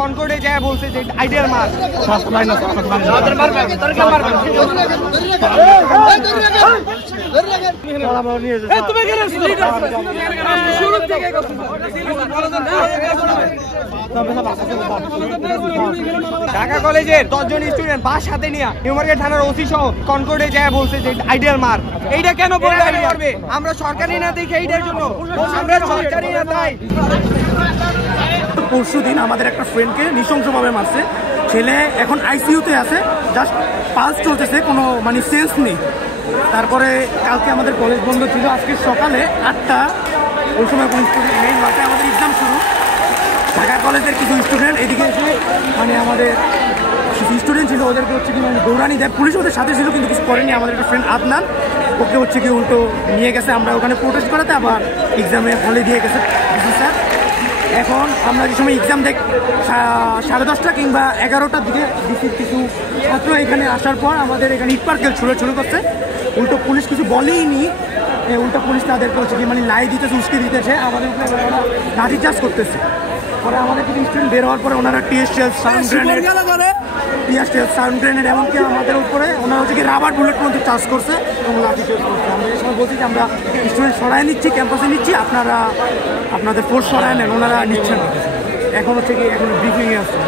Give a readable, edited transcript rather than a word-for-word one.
কনকর্ডে যায় বলছে যে আইডিয়াল মার্ক। ঢাকা কলেজের 10 জন স্টুডেন্ট বাস হাতে নিয়ে নিউ মার্কেট থানার ওসি সহ কনকর্ডে যায় বলছে যে আইডিয়াল মার্ক। এইটা কেন বলবে? আমরা সরকারি না দেখে এইটার জন্য আমরা সরকারি না তাই। পরশু দিন আমাদের একটা ফ্রেন্ডকে নৃশংসভাবে মারছে। ছেলে এখন আইসিইউতে আছে, জাস্ট পালস চলতেছে, কোনো মানে সেন্স নেই। তারপরে কালকে আমাদের কলেজ বন্ধ ছিল, আজকে সকালে 8টা ওই সময় কোনো স্টুডেন্ট নেই, রাতে আমাদের এক্সাম শুরু। ঢাকা কলেজের কিছু স্টুডেন্ট এদিকে এসে মানে আমাদের কিছু স্টুডেন্ট ছিল, ওদেরকে হচ্ছে কি মানে দৌড়ানি দেয়। পুলিশ ওদের সাথে ছিল কিন্তু কিছু করেনি। আমাদের একটা ফ্রেন্ড আদনান, ওকে হচ্ছে কি উল্টো নিয়ে গেছে আমরা ওখানে প্রোটেস্ট করাতে, আবার এক্সামে হলে দিয়ে গেছে স্যার। এখন আমরা যে সময় এক্সাম দেখ 10:30 কিংবা 11টার দিকে কিছু ছাত্র এখানে আসার পর আমাদের এখানে ইটপার্কেল শুরু করছে। উল্টো পুলিশ কিছু বলেই নি, উল্টো পুলিশ তাদেরকে হচ্ছে কি মানে লাই দিতেছে, উস্কে দিতেছে, আমাদের উপরে ওরা লাঠিচার্জ করতেছে। পরে আমাদের কিছু স্টুডেন্ট বের হওয়ার পরে ওনারা টিয়ার শেল, সাউন্ড গ্রেনেড এমনকি আমাদের উপরে ওনারা হচ্ছে কি রাবার বুলেট পর্যন্ত চার্জ করছে এবং লাঠি চার্জ করছে। আমরা এই সময় বলছি যে আমরা স্টুডেন্ট সরাই নিচ্ছি, ক্যাম্পাসে নিচ্ছি, আপনারা আপনাদের ফোর্স সরায় নেন। ওনারা নিচ্ছেন। এখন হচ্ছে কি এখন ব্রিফিংয়ে আসছে।